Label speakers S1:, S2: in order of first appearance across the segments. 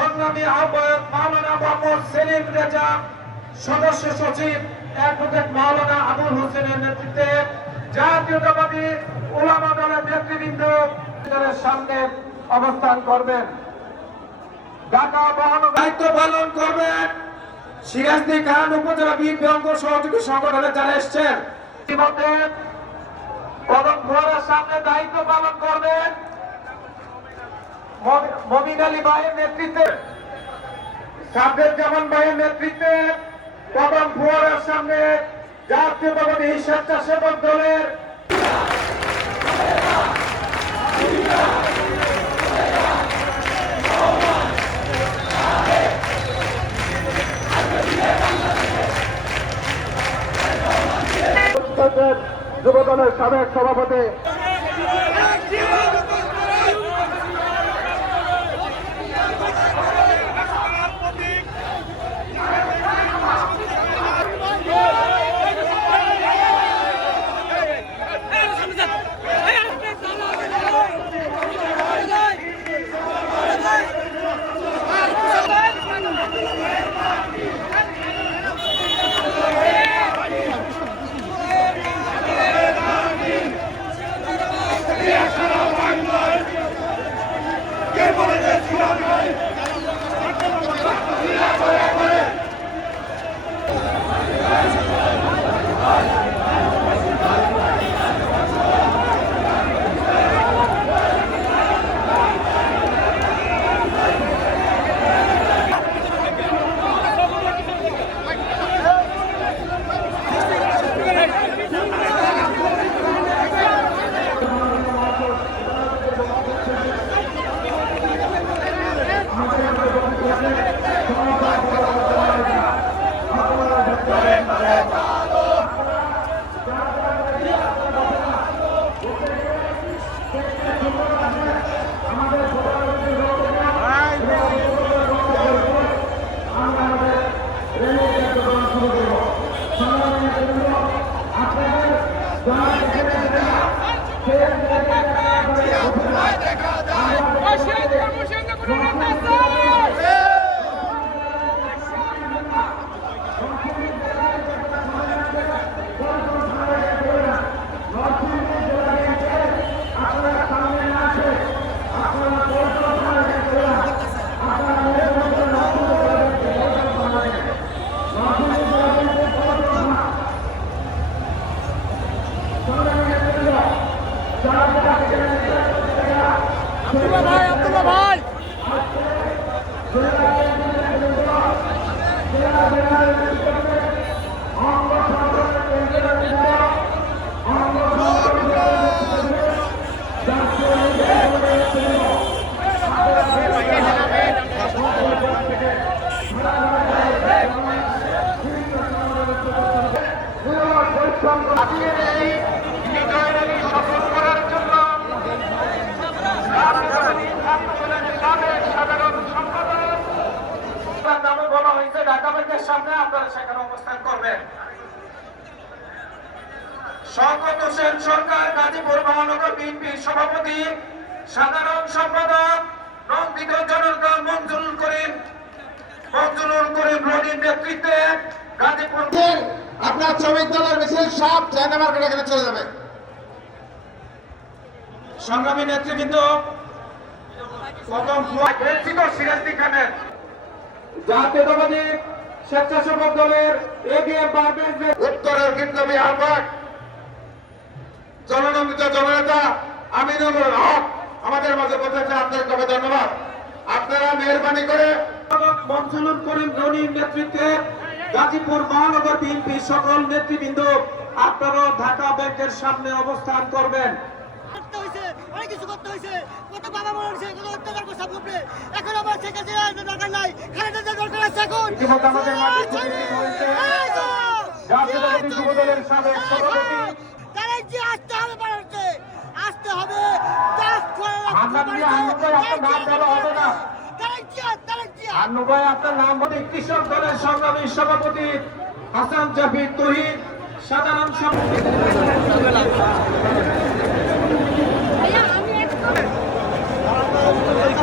S1: সংগ্রামী আহ্বায়ক মাওলানা মোহাম্মদ সেলিম রেজা, সদস্য সচিব অ্যাডভোকেট মাওলানা আবুল হোসেনের নেতৃত্বে জাতীয়তাবাদী ওলামা দলের নেতৃবৃন্দ সামনে অবস্থান করবেন। ঢাকা যারা এসছেন সামনে দায়িত্ব পালন করবেন। মমিন আলী ভাইয়ের নেতৃত্বে সাবেদ জামান ভাইয়ের নেতৃত্বে কদম ফুয়ারার সামনে জাতীয়তাবাদী স্বেচ্ছাসেবক দলের যুবদলের সাবেক সভাপতি সামনে আপনারা সেখানে অবস্থান করবেন। শওকত হোসেন সরকার গাজীপুর মহানগর বিএনপির সভাপতি সাধারণ সম্পাদক রঙ্গিত জনতা মঞ্জুরুল করিম মঞ্জুরুল করিম রনির নেতৃত্বে গাজীপুর
S2: আপনার শ্রমিক দলের মিছিল সব চায়না মার্কেট এখানে চলে যাবে।
S1: সংগ্রামী নেতৃবৃন্দ প্রথম সিরাজদি খানের। জাতীয়তাবাদী স্বেচ্ছাসেবক দলের এবিএম পারভেজ
S2: উত্তরের বিপ্লবী আহ্বায়ক জননন্দিত জননেতা আমিনুল হক আমাদের মাঝে বসেছে। আন্তরিকভাবে ধন্যবাদ। আপনারা মেহরবানি করে
S1: মনসুলুর করিম রনির নেতৃত্বে গাজীপুর মহানগর বিএনপি সকল নেতৃবৃন্দ আপনারাও ঢাকা ব্যাংকের সামনে অবস্থান করবেন।
S3: কিছু করতে হয়েছে কত বাবা মা হয়েছে কত অত্যাচার করছে সব এখন আমার শেখ হাসিনার দরকার নাই। খালেদা জিয়ার দরকার আছে এখন।
S1: সভাপতি।
S3: তারাই যে আসতে হবে ভারতে আসতে হবে। করে রাখতে
S1: আপনার নাম বলা না।
S3: জিয়া জিয়া
S1: আপনার নাম কৃষক দলের সংগ্রামী সভাপতি হাসান জাফির তহিদ সাধারণ সম্পাদক।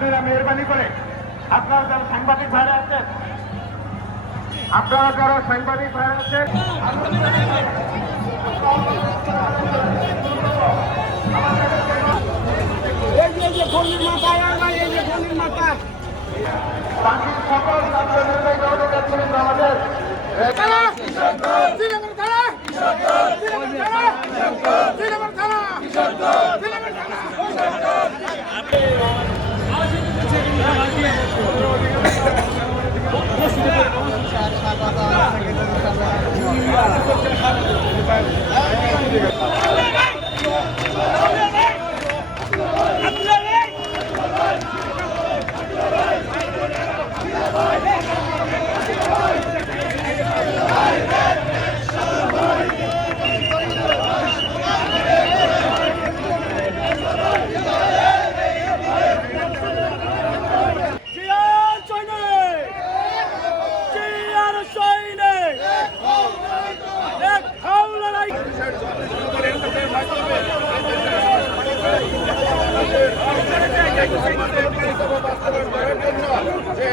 S4: আপনারা মেহরবানি করে আপনারা যারা সাংবাদিক ভাইরা আছেন আপনারা যারা সাংবাদিক ভাইরা আছেন বাকি সকল ছাত্র নির্বাহী দলের নেতৃবৃন্দ যে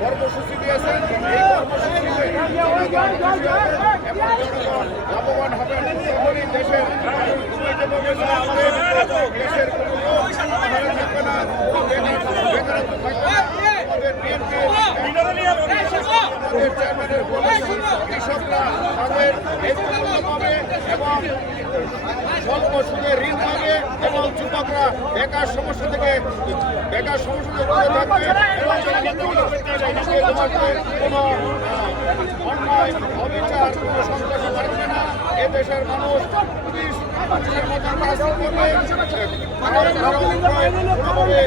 S4: কর্মসূচি দিয়েছেন এই কর্মসূচিতে লাভবান হবেন দেশের দেশের কোনো আধারে থাকবে না বেকারত্ব থাকবে না আমাদের বিএনপি আমাদের চেয়ারম্যানের বলেছেন কৃষকরা তাদের ন্যায্যমূল্য পাবে এবং স্বল্প সুদে ঋণ পাবে এবং যুবকরা বেকার সমস্যা থেকে বেকার সমস্যা থেকে দূরে থাকবে এবং কোনো অন্যায় অবিচার কোনো সন্ত্রাসী থাকবে না এ দেশের মানুষ পুলিশ পুলিশের মতো কোনোভাবে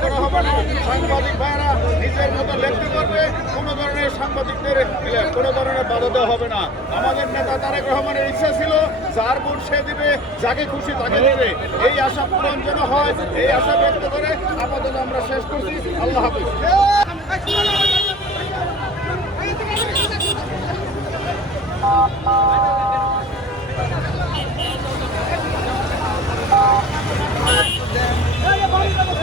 S4: করা হবে না সাংবাদিক ভাইরা নিজের মতো লিখতে পারবে কোনো ধরনের সাংবাদিকদের কোনো ধরনের বাধা দেওয়া হবে না আমাদের নেতা তারেক রহমানের ইচ্ছা ছিল যার ভোট সে দিবে যাকে খুশি তাকে দেবে এই আশা পূরণ যেন হয়, এই আশা ব্যক্ত করে আপাতত আমরা শেষ করছি। আল্লাহ হাফিজ। Thank you.